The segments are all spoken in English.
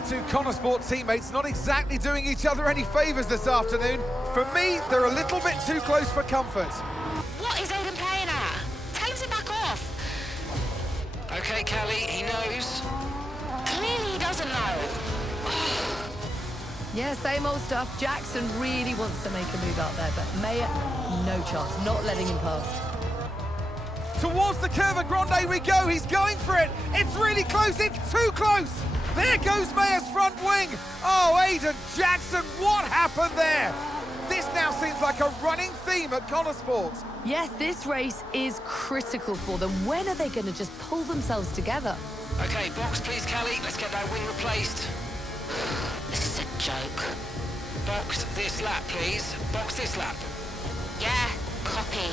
The two Connor Sport teammates not exactly doing each other any favours this afternoon. For me, they're a little bit too close for comfort. What is Aiden playing at? Takes it back off. Okay, Callie, he knows. Clearly he doesn't know. Yeah, same old stuff. Jackson really wants to make a move out there, but Mayer, no chance, not letting him past. Towards the Curva Grande we go, he's going for it. It's really close, it's too close. There goes Mayer's front wing. Oh, Aiden Jackson, what happened there? This now seems like a running theme at Connor Sport. Yes, this race is critical for them. When are they going to just pull themselves together? Okay, box please, Callie. Let's get that wing replaced. This is a joke. Box this lap, please. Box this lap. Yeah, copy.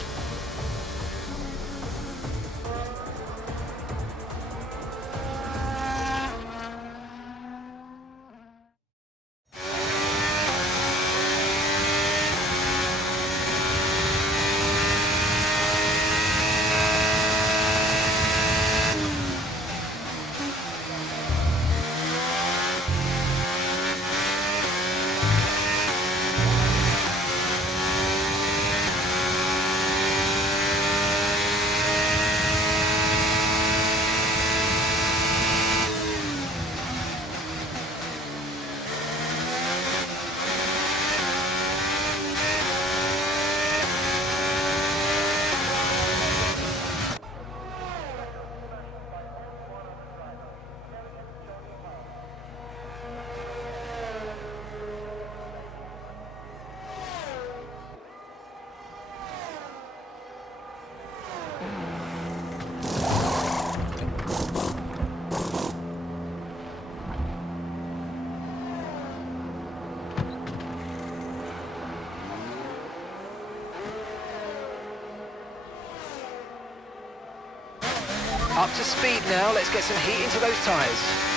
Up to speed now. Let's get some heat into those tyres.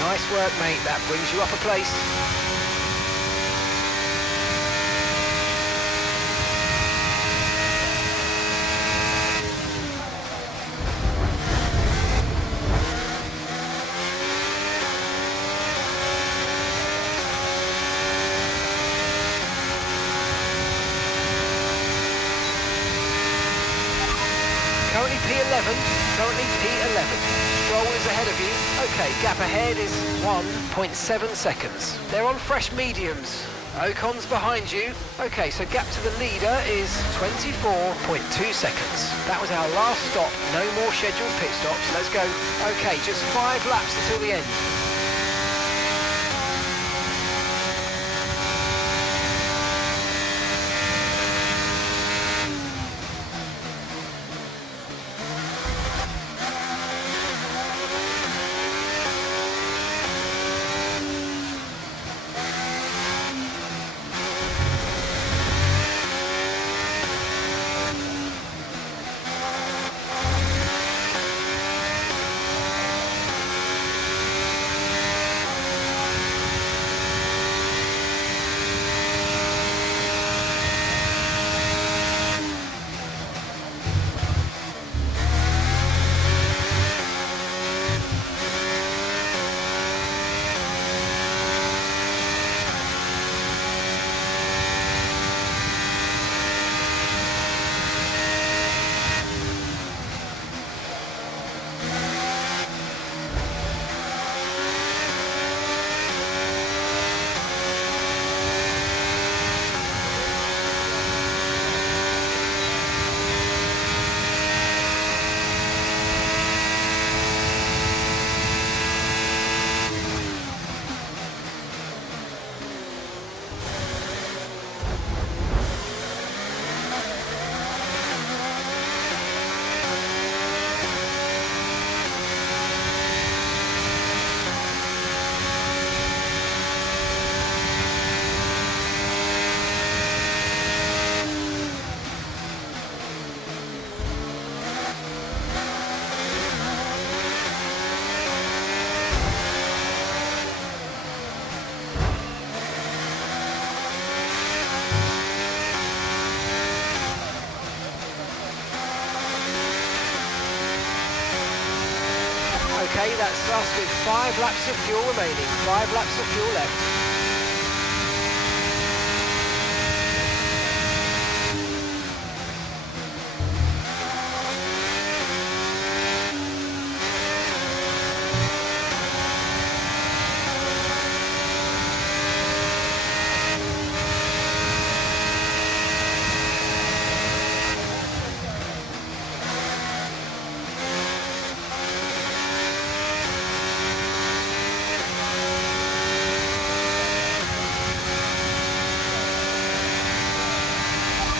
Nice work, mate. That brings you up a place. Currently P11, currently P11. Stroll is ahead of you. Okay, gap ahead is 1.7 seconds. They're on fresh mediums. Ocon's behind you. Okay, so gap to the leader is 24.2 seconds. That was our last stop. No more scheduled pit stops. Let's go. Okay, just 5 laps until the end. that's us with 5 laps of fuel remaining. 5 laps of fuel left.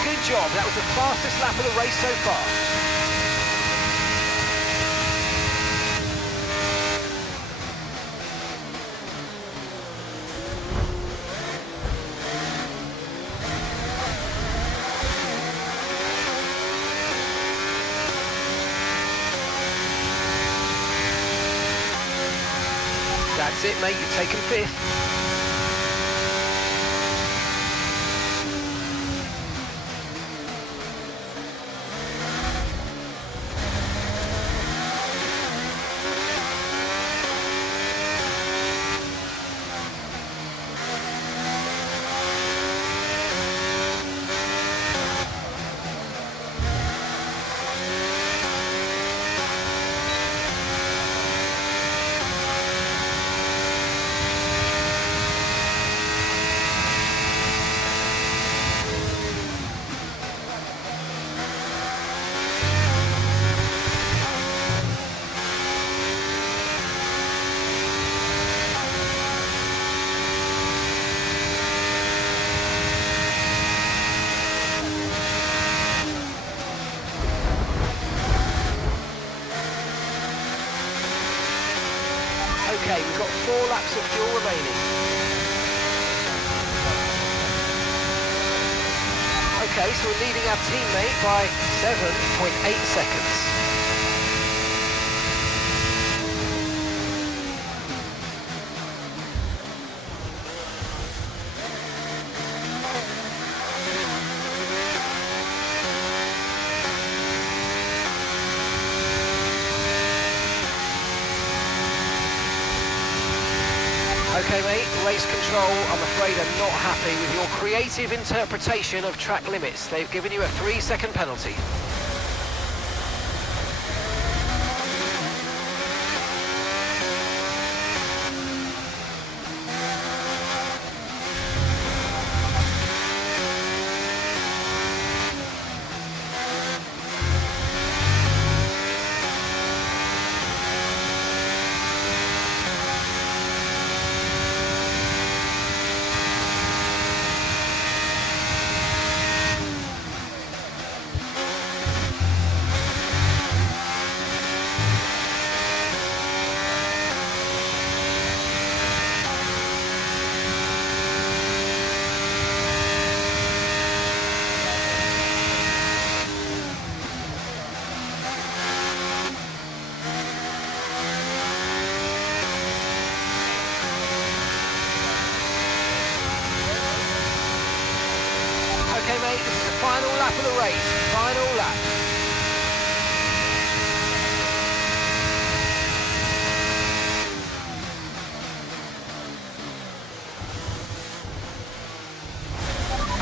Good job, that was the fastest lap of the race so far. That's it, mate, you've taken 5th. Okay, we've got 4 laps of fuel remaining. Okay, so we're leading our teammate by 7.8 seconds. Okay mate, race control, I'm afraid are not happy with your creative interpretation of track limits. They've given you a 3-second penalty. Okay mate, this is the final lap of the race, final lap.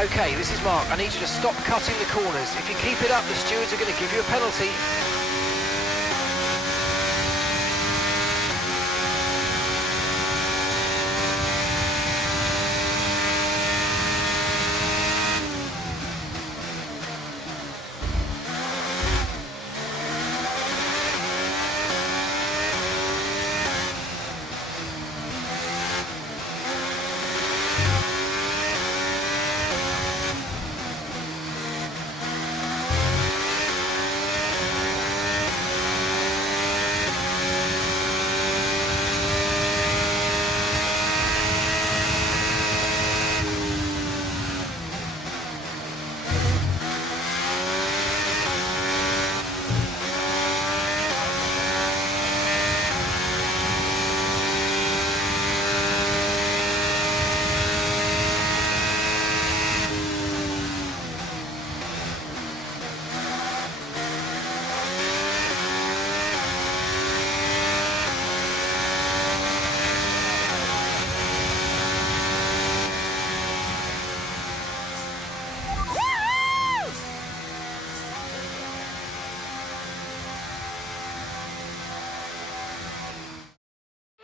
Okay, this is Mark. I need you to stop cutting the corners. If you keep it up, the stewards are going to give you a penalty.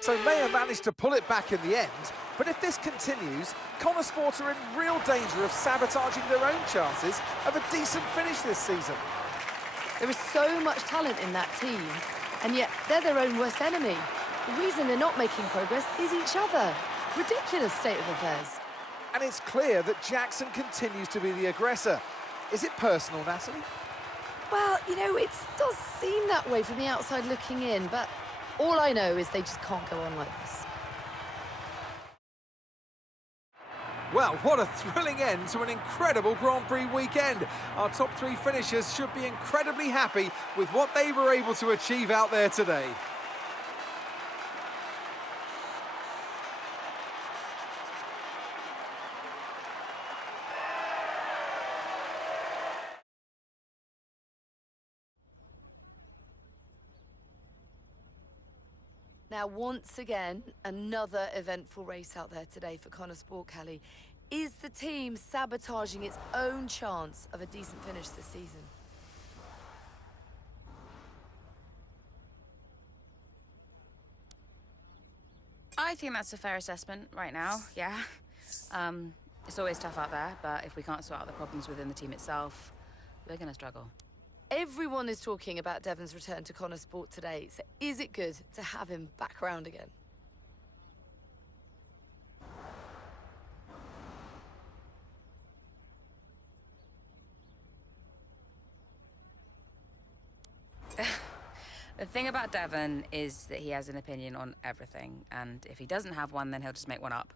So Mayer managed to pull it back in the end, but if this continues, Connor Sport are in real danger of sabotaging their own chances of a decent finish this season. There is so much talent in that team, and yet they're their own worst enemy. The reason they're not making progress is each other. Ridiculous state of affairs. And it's clear that Jackson continues to be the aggressor. Is it personal, Natalie? Well, you know, it does seem that way from the outside looking in, but all I know is they just can't go on like this. Well, what a thrilling end to an incredible Grand Prix weekend. Our top 3 finishers should be incredibly happy with what they were able to achieve out there today. Now, once again, another eventful race out there today for Connor Sport, Kelly. Is the team sabotaging its own chance of a decent finish this season? I think that's a fair assessment right now, yeah. It's always tough out there, but if we can't sort out the problems within the team itself, we're going to struggle. Everyone is talking about Devon's return to Connor Sport today, so is it good to have him back around again? The thing about Devon is that he has an opinion on everything, and if he doesn't have one, then he'll just make one up.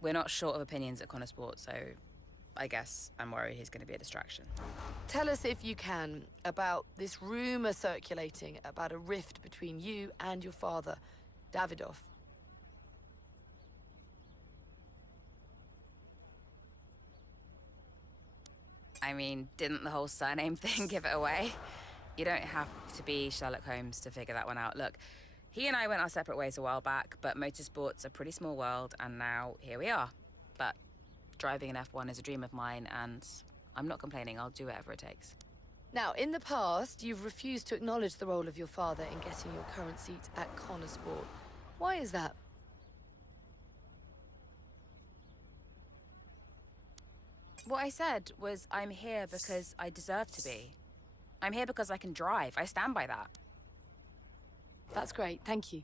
We're not short of opinions at Connor Sport, so I guess I'm worried he's going to be a distraction. Tell us, if you can, about this rumour circulating about a rift between you and your father, Davidoff. I mean, didn't the whole surname thing give it away? You don't have to be Sherlock Holmes to figure that one out. Look, he and I went our separate ways a while back, but motorsport's a pretty small world, and now here we are. But driving an F1 is a dream of mine, and I'm not complaining. I'll do whatever it takes. Now, in the past, you've refused to acknowledge the role of your father in getting your current seat at Connor Sport. Why is that? What I said was I'm here because I deserve to be. I'm here because I can drive. I stand by that. That's great, thank you.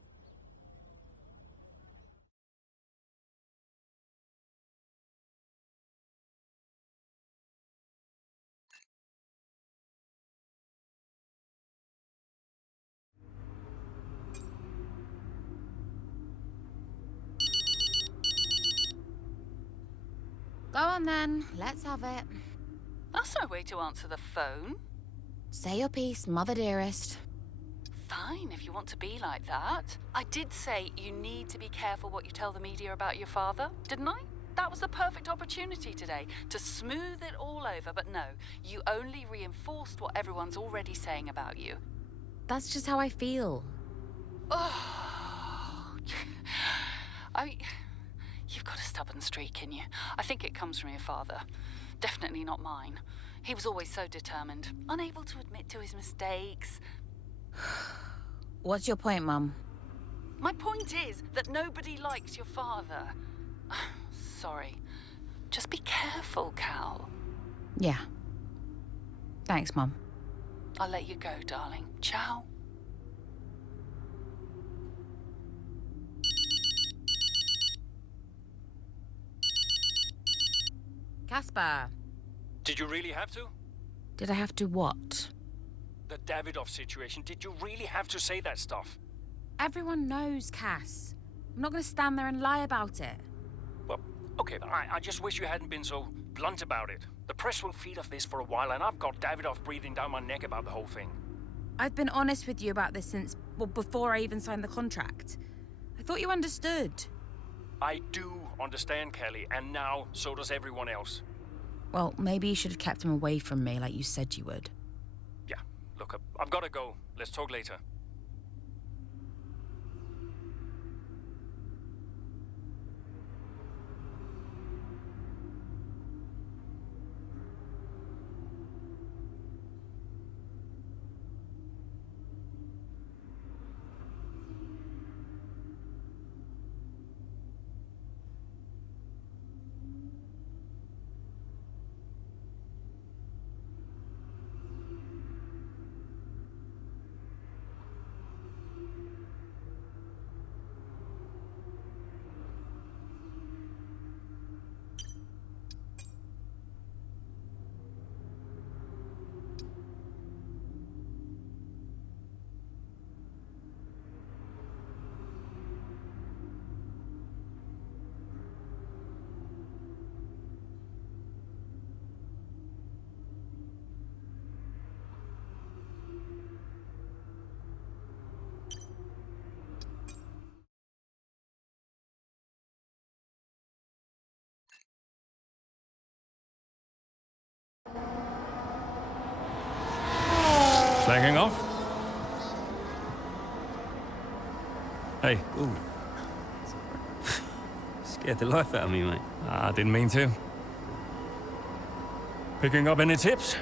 Go on then, let's have it. That's no way to answer the phone. Say your piece, mother dearest. Fine, if you want to be like that. I did say you need to be careful what you tell the media about your father, didn't I? That was the perfect opportunity today to smooth it all over, but no, you only reinforced what everyone's already saying about you. That's just how I feel. Oh, you've got a stubborn streak in you. I think it comes from your father. Definitely not mine. He was always so determined, unable to admit to his mistakes. What's your point, Mum? My point is that nobody likes your father. Sorry. Just be careful, Cal. Yeah. Thanks, Mum. I'll let you go, darling. Ciao. Casper. Did you really have to? Did I have to what? The Davidoff situation, did you really have to say that stuff? Everyone knows, Cass. I'm not going to stand there and lie about it. Well, okay, but I just wish you hadn't been so blunt about it. The press will feed off this for a while, and I've got Davidoff breathing down my neck about the whole thing. I've been honest with you about this since, well, before I even signed the contract. I thought you understood. I do understand, Kelly, and now so does everyone else. Well, maybe you should have kept him away from me like you said you would. Yeah, look, I've got to go. Let's talk later. Backing off? Hey. Ooh. Scared the life out of me, mate. I didn't mean to. Picking up any tips?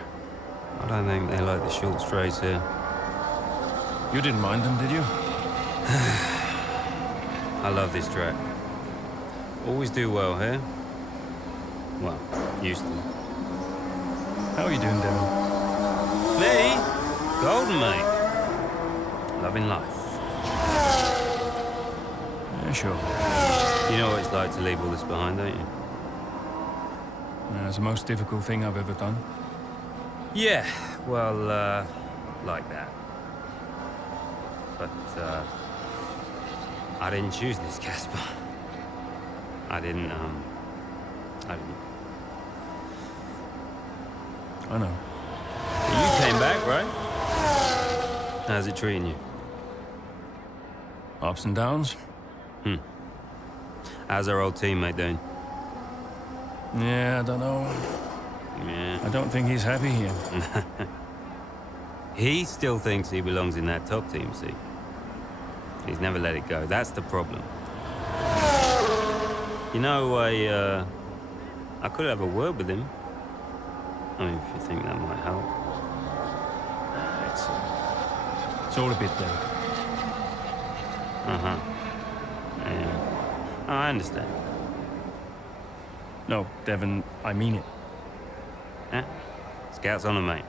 I don't think they like the short straights here. You didn't mind them, did you? I love this track. Always do well here. Well, used to. How are you doing, Devon? Me? Golden, mate. Loving life. Yeah, sure. You know what it's like to leave all this behind, don't you? Yeah, it's the most difficult thing I've ever done. Yeah, well, like that. But, I didn't choose this, Casper. I didn't. I know. You came back, right? How's it treating you? Ups and downs? How's our old teammate doing? Yeah, I don't know. Yeah. I don't think he's happy here. He still thinks he belongs in that top team, see? He's never let it go. That's the problem. You know, I could have a word with him. I mean, if you think that might help. It's all a bit delicate. Uh-huh. Yeah. Oh, I understand. No, Devon, I mean it. Yeah? Scouts on 'em, mate.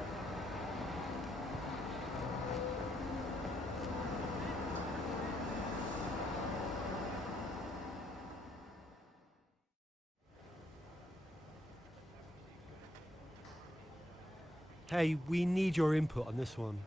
Hey, we need your input on this one.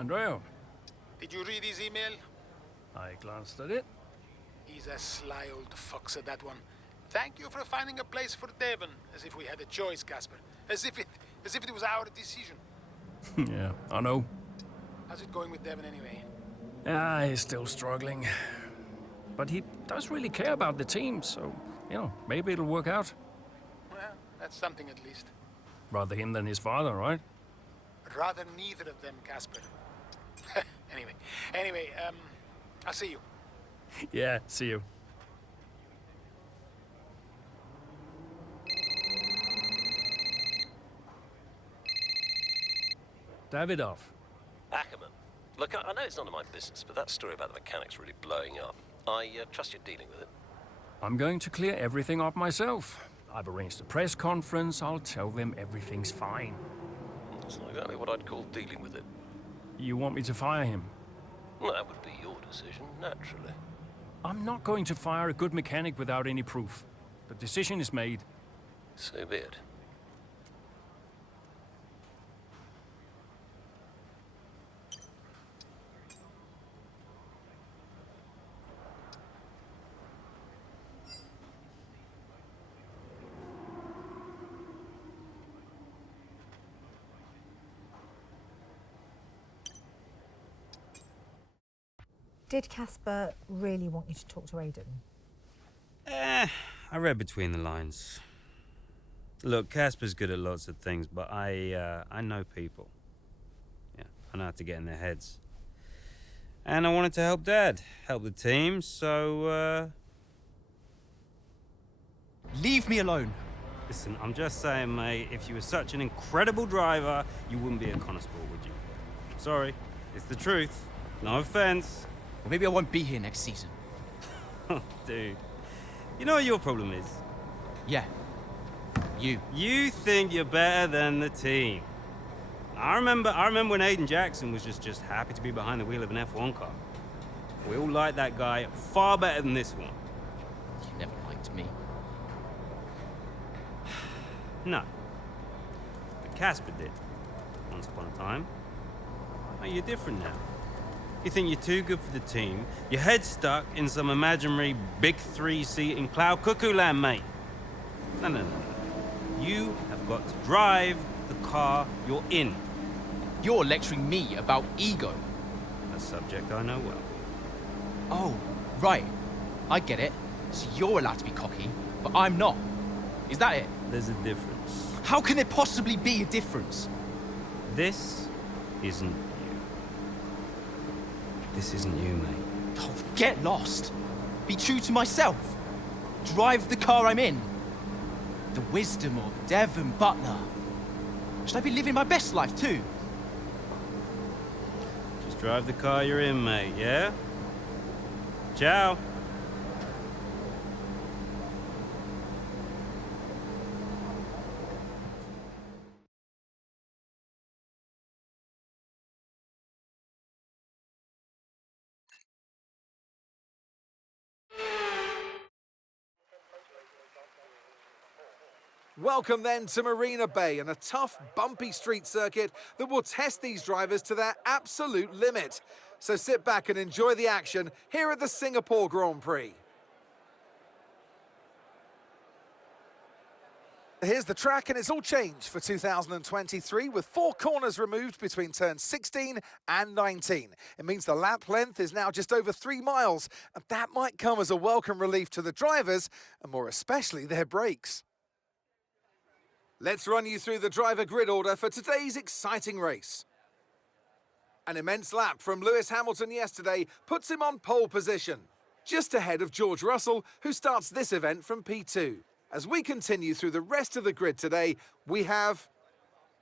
Andrea, Did you read his email? I glanced at it. He's a sly old fox at that one. Thank you for finding a place for Devon, as if we had a choice, Casper. As if it was our decision. Yeah, I know. How's it going with Devon anyway? Ah, he's still struggling. But he does really care about the team, so, you know, maybe it'll work out. Well, that's something at least. Rather him than his father, right? Rather neither of them, Casper. Anyway, I'll see you. Yeah, see you. Davidoff. Ackerman. Look, I know it's none of my business, but that story about the mechanic's really blowing up. I trust you're dealing with it. I'm going to clear everything up myself. I've arranged a press conference. I'll tell them everything's fine. That's not exactly what I'd call dealing with it. You want me to fire him? Well, that would be your decision, naturally. I'm not going to fire a good mechanic without any proof. The decision is made. So be it. Did Casper really want you to talk to Aidan? I read between the lines. Look, Casper's good at lots of things, but I know people. Yeah, I know how to get in their heads. And I wanted to help Dad, help the team, so, Leave me alone. Listen, I'm just saying, mate, if you were such an incredible driver, you wouldn't be a Connosport, would you? Sorry, it's the truth. No offense. Well, maybe I won't be here next season. Dude, you know what your problem is? Yeah. You. You think you're better than the team. I remember when Aidan Jackson was just happy to be behind the wheel of an F1 car. We all liked that guy far better than this one. You never liked me. No. But Casper did. Once upon a time. Oh, you're different now. You think you're too good for the team. Your head's stuck in some imaginary big three-seat in cloud cuckoo land, mate. No. You have got to drive the car you're in. You're lecturing me about ego. A subject I know well. Oh, right. I get it. So you're allowed to be cocky, but I'm not. Is that it? There's a difference. How can there possibly be a difference? This isn't you. This isn't you, mate. Oh, get lost. Be true to myself. Drive the car I'm in. The wisdom of Devon Butler. Should I be living my best life too? Just drive the car you're in, mate, yeah? Ciao. Welcome then to Marina Bay and a tough, bumpy street circuit that will test these drivers to their absolute limit. So sit back and enjoy the action here at the Singapore Grand Prix. Here's the track, and it's all changed for 2023 with 4 corners removed between turns 16 and 19. It means the lap length is now just over 3 miles, and that might come as a welcome relief to the drivers, and more especially their brakes. Let's run you through the driver grid order for today's exciting race. An immense lap from Lewis Hamilton yesterday puts him on pole position, just ahead of George Russell, who starts this event from P2. As we continue through the rest of the grid today, we have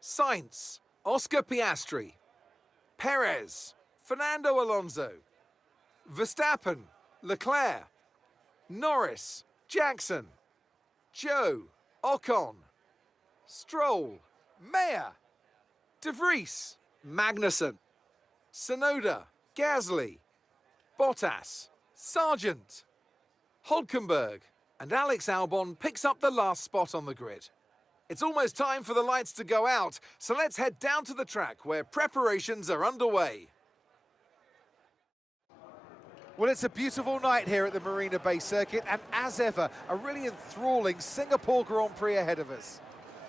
Sainz, Oscar Piastri, Perez, Fernando Alonso, Verstappen, Leclerc, Norris, Jackson, Joe, Ocon, Stroll, Mayer, De Vries, Magnussen, Tsunoda, Gasly, Bottas, Sargent, Hülkenberg, and Alex Albon picks up the last spot on the grid. It's almost time for the lights to go out, so let's head down to the track where preparations are underway. Well, it's a beautiful night here at the Marina Bay Circuit, and as ever, a really enthralling Singapore Grand Prix ahead of us.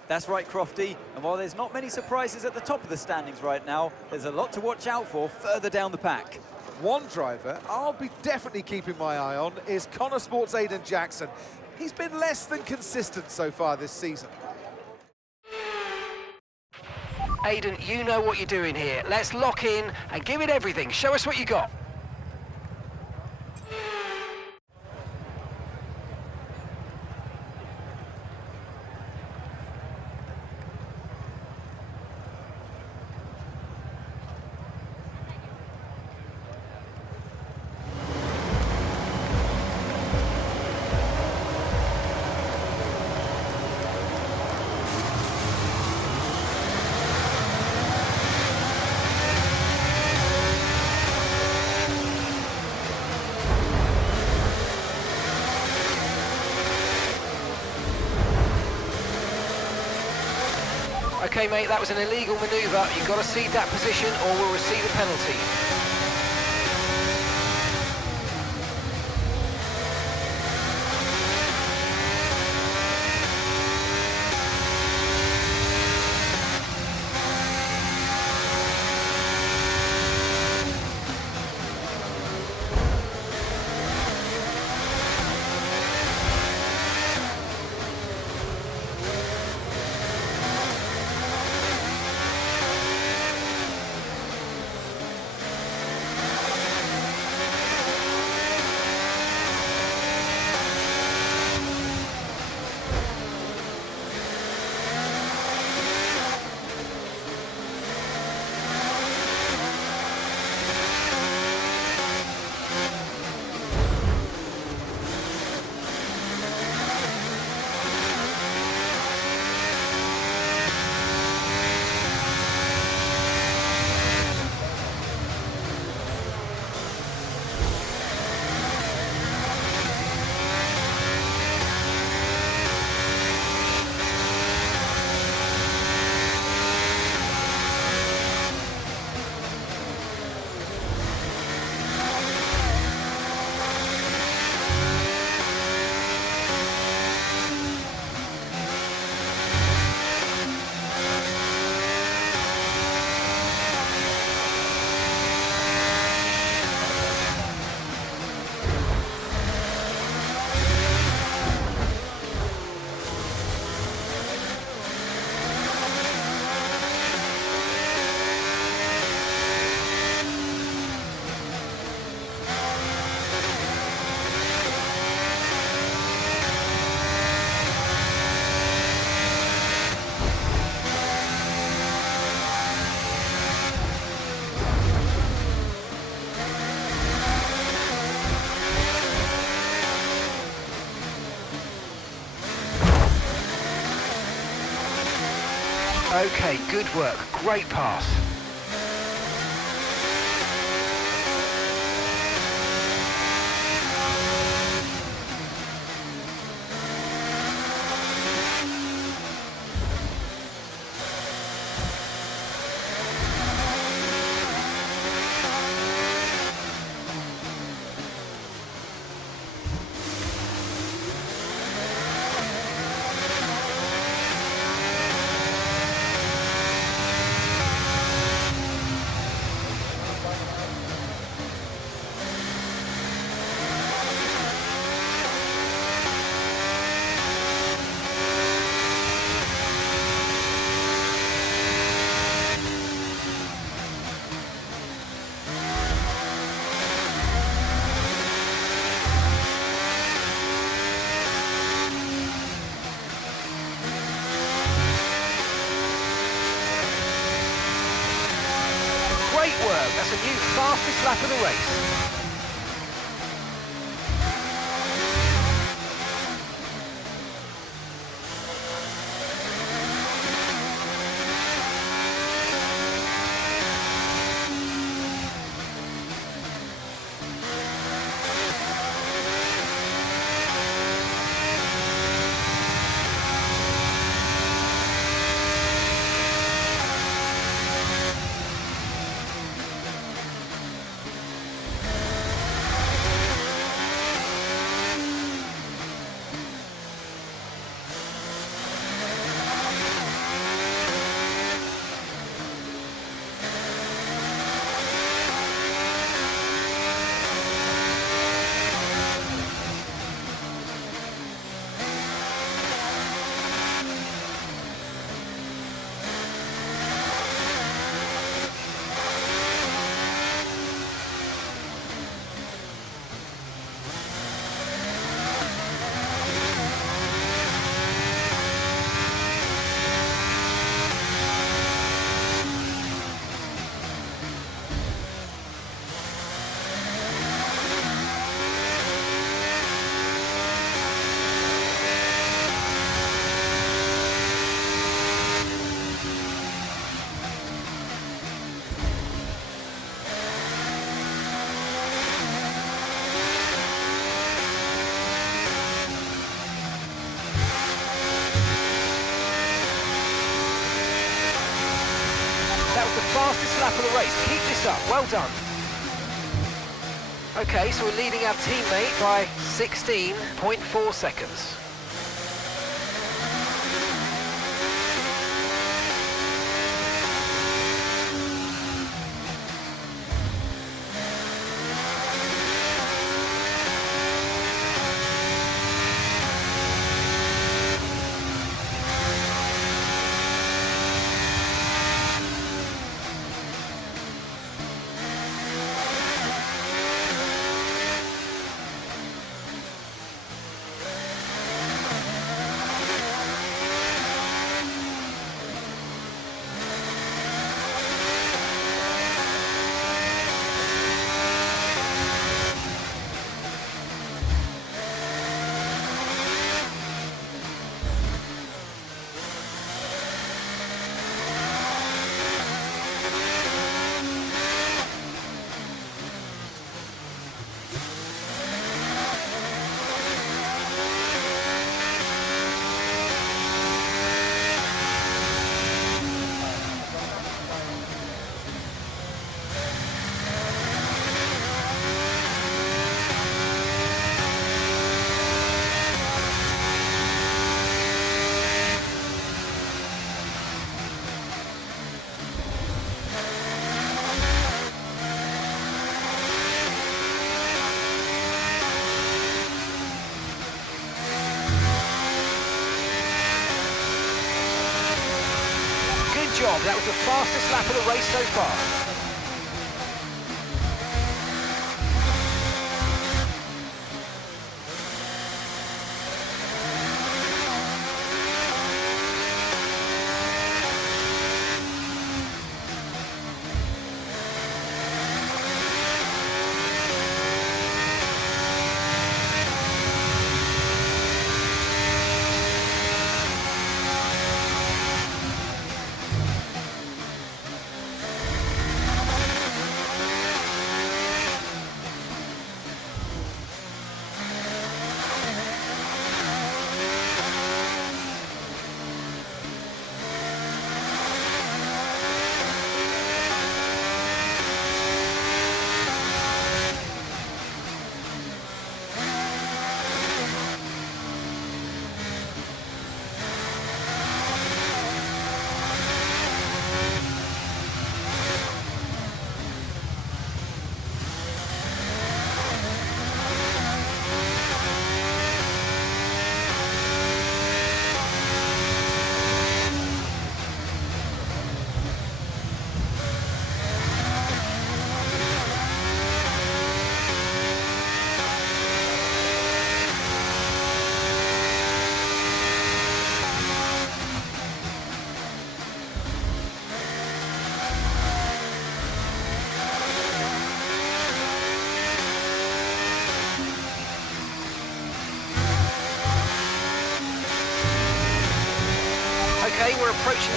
That's right, Crofty, and while there's not many surprises at the top of the standings right now, there's a lot to watch out for further down the pack. One driver I'll be definitely keeping my eye on is Connosport's Aidan Jackson. He's been less than consistent so far this season. Aidan, you know what you're doing here. Let's lock in and give it everything. Show us what you got. Okay, mate, that was an illegal manoeuvre. You've got to cede that position or we'll receive a penalty. Okay, good work. Great pass. Great work. That's a new fastest lap of the race. Fastest lap of the race. Keep this up. Well done. Okay, so we're leading our teammate by 16.4 seconds. Job. That was the fastest lap of the race so far.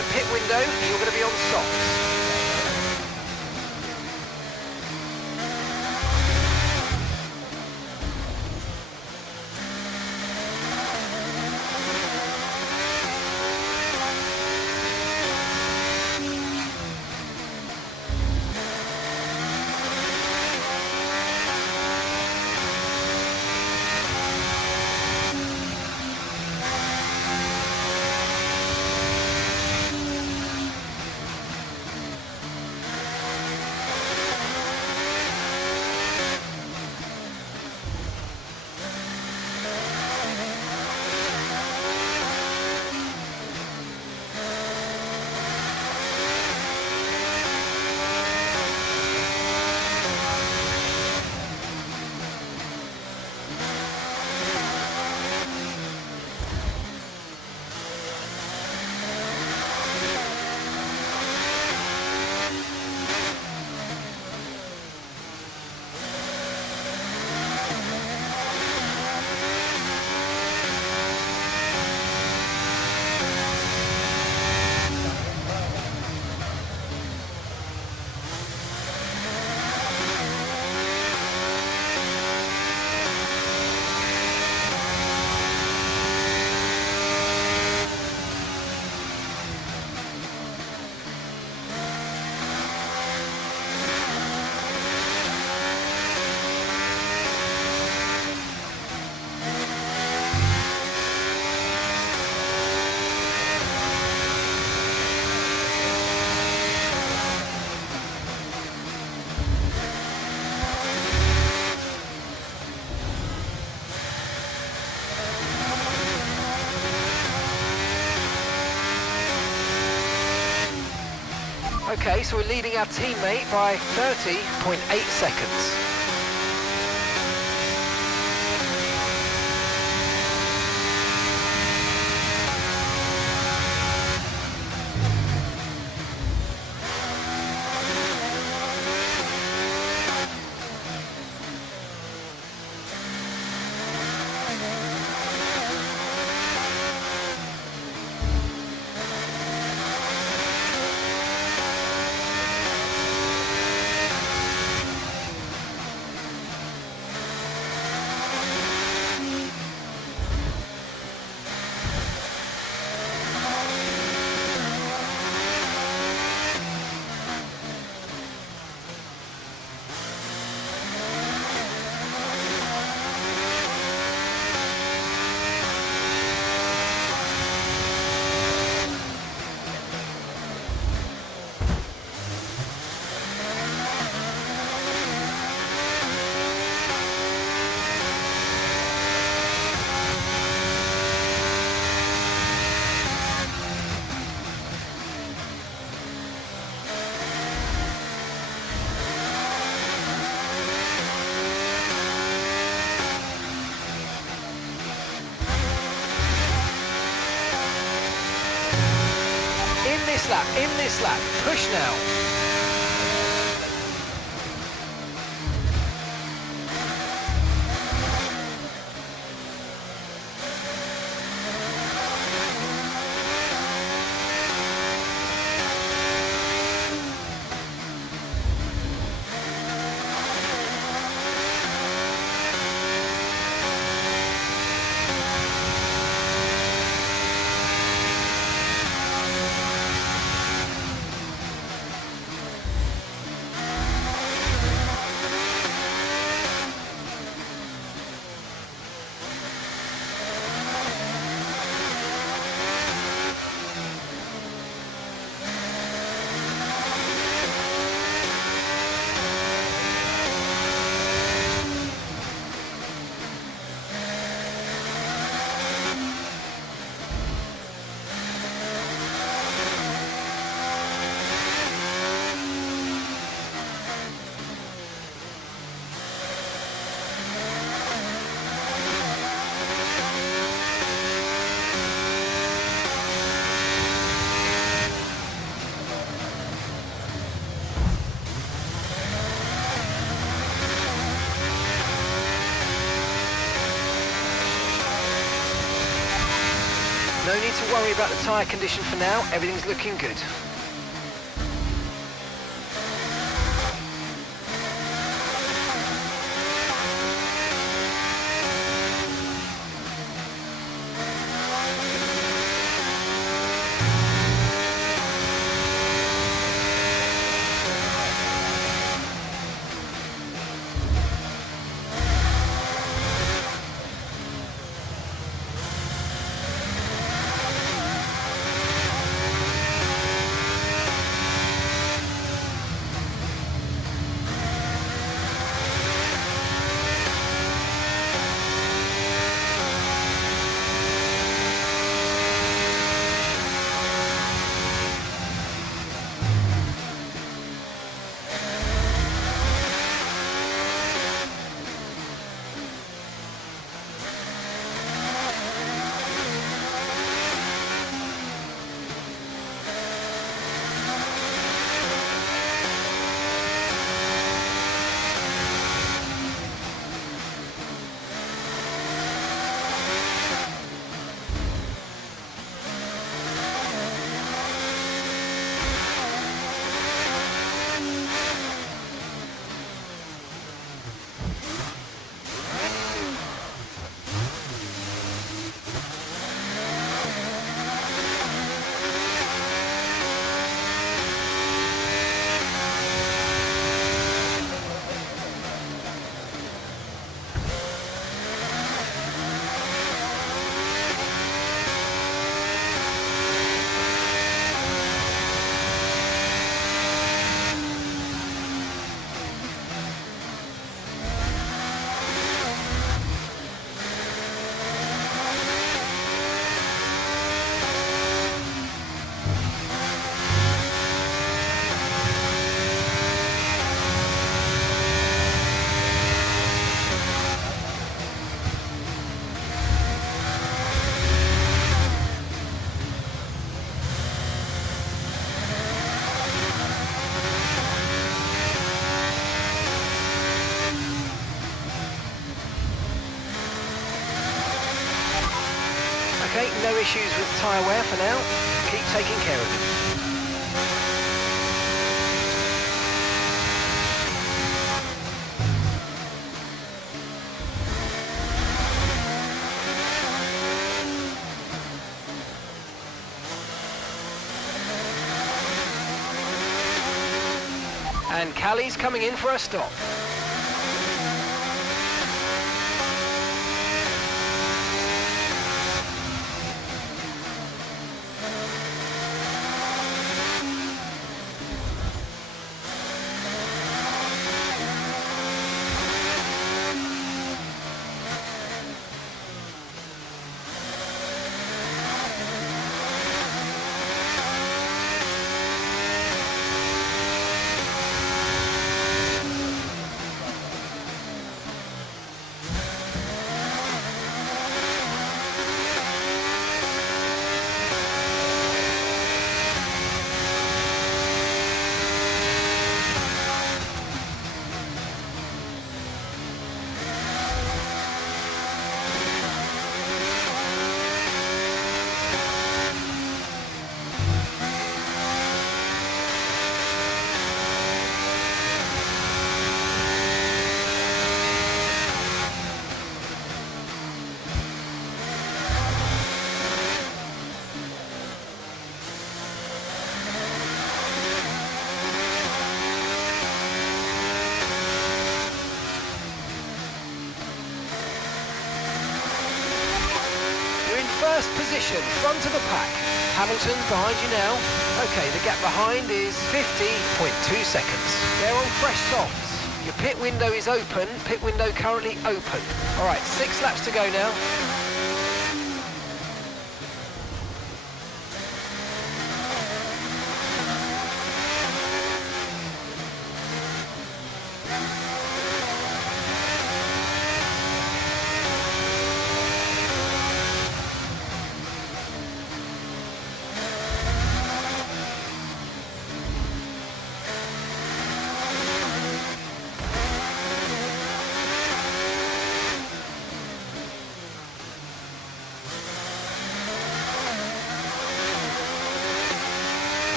the pit window, you're going to be on softs. Okay, so we're leading our teammate by 30.8 seconds. In this lap, push now. No need to worry about the tyre condition for now. Everything's looking good. Okay, no issues with tyre wear for now. Keep taking care of it. And Callie's coming in for a stop. First position, front of the pack. Hamilton's behind you now. Okay, the gap behind is 50.2 seconds. They're on fresh softs. Your pit window is open. Pit window currently open. All right, 6 laps to go now.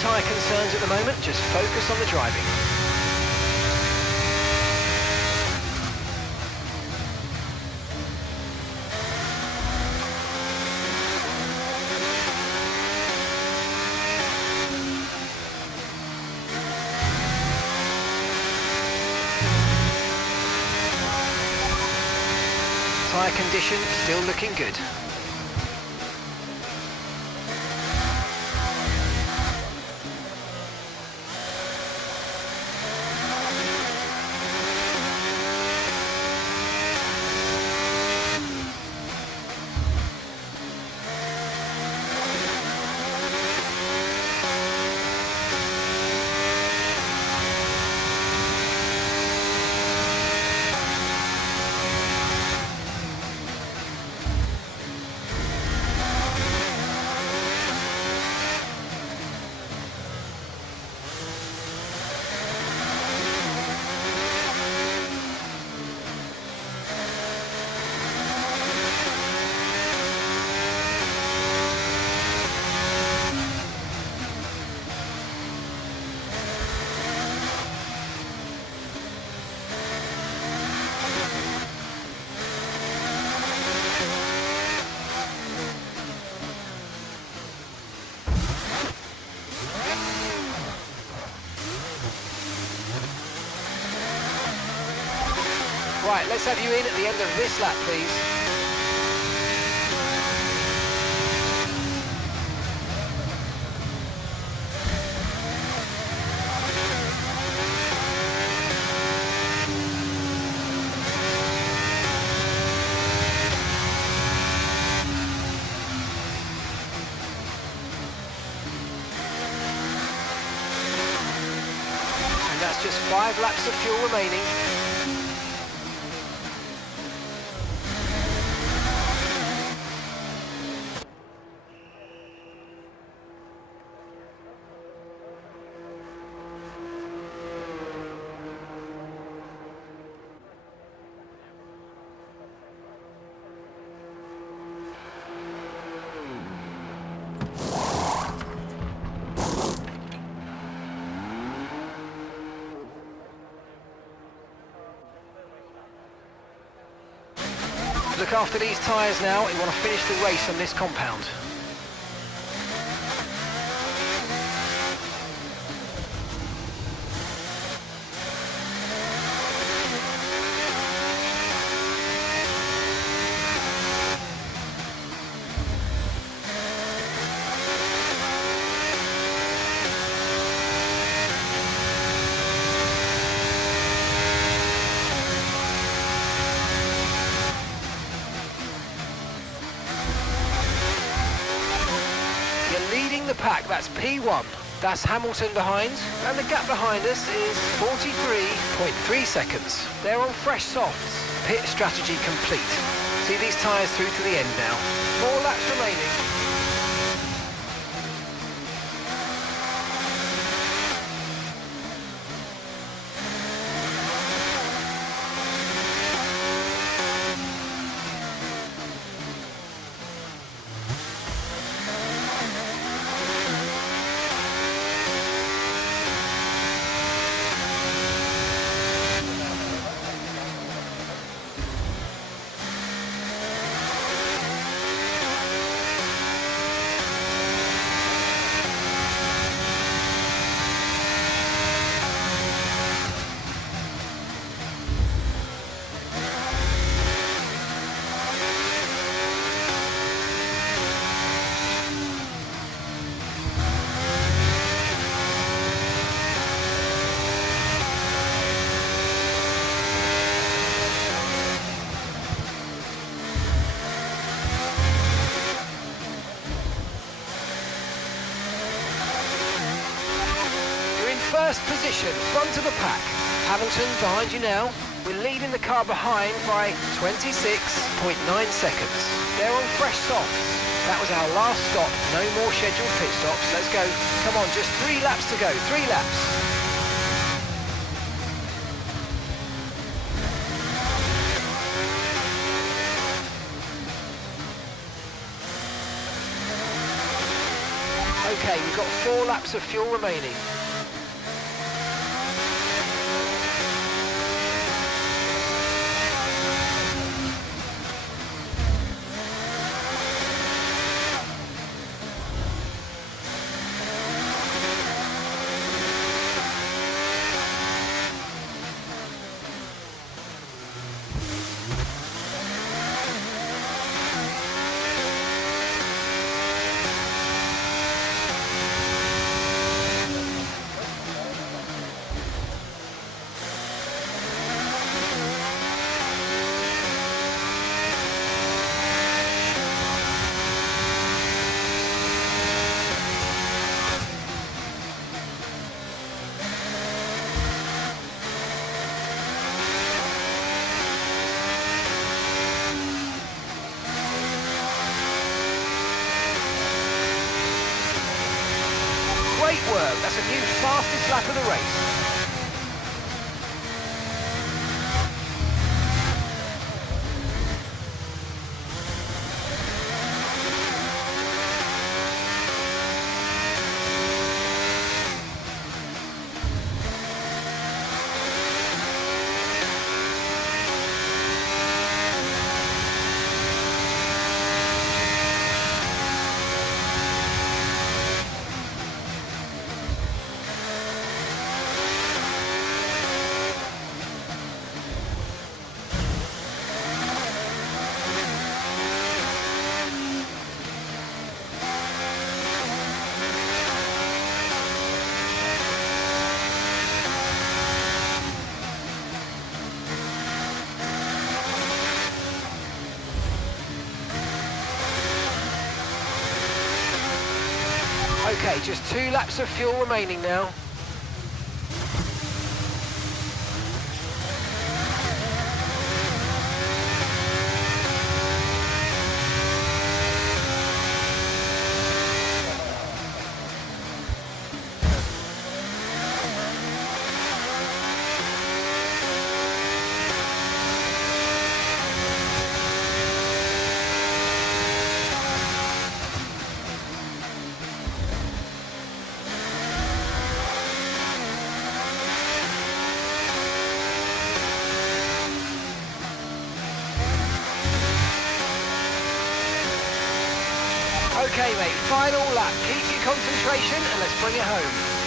tyre concerns at the moment, just focus on the driving. Tyre condition still looking good. Right, let's have you in at the end of this lap, please. And that's just 5 laps of fuel remaining. Look after these tyres now, you want to finish the race on this compound. The pack, that's P1. That's Hamilton behind, and the gap behind us is 43.3 seconds. They're on fresh softs. Pit strategy complete. See these tyres through to the end now. 4 laps remaining. First position, front of the pack. Hamilton behind you now. We're leading the car behind by 26.9 seconds. They're on fresh softs. That was our last stop. No more scheduled pit stops. Let's go. Come on, just 3 laps to go. 3 laps. Okay, we've we've got 4 laps of fuel remaining. Great work, that's a new fastest lap of the race. Okay, just 2 laps of fuel remaining now. Okay, mate, final lap. Keep your concentration and let's bring it home.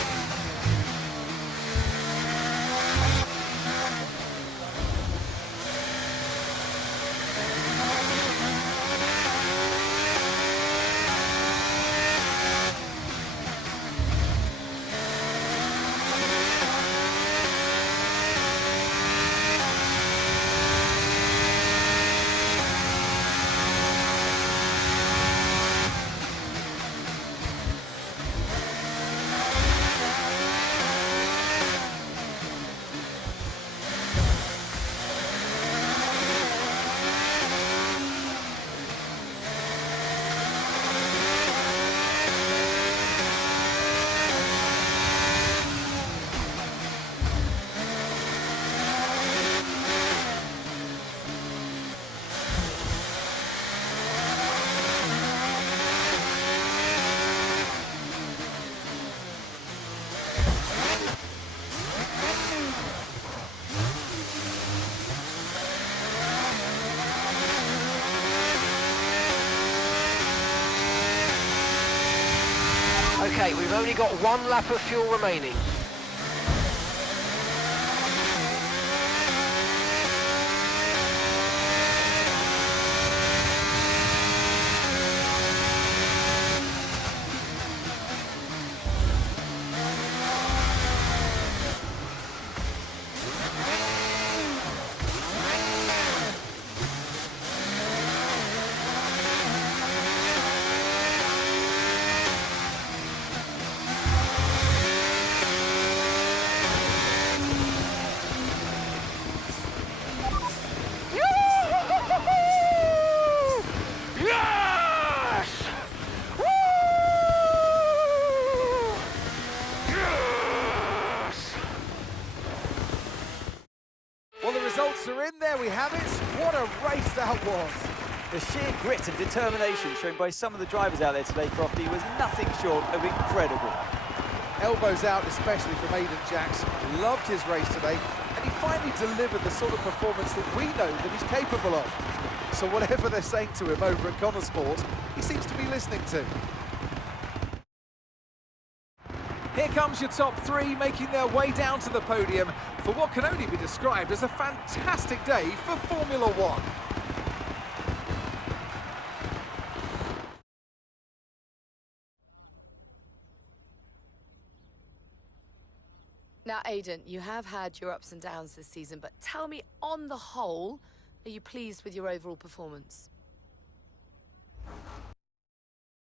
Okay, we've only got 1 lap of fuel remaining. Well, the results are in. There we have it. What a race that was. The sheer grit and determination shown by some of the drivers out there today, Crofty, was nothing short of incredible. Elbows out, especially from Aiden Jackson. Loved his race today, and he finally delivered the sort of performance that we know that he's capable of. So whatever they're saying to him over at Connor Sport, he seems to be listening to. Here comes your top three making their way down to the podium for what can only be described as a fantastic day for Formula One. Now, Aiden, you have had your ups and downs this season, but tell me, on the whole, are you pleased with your overall performance?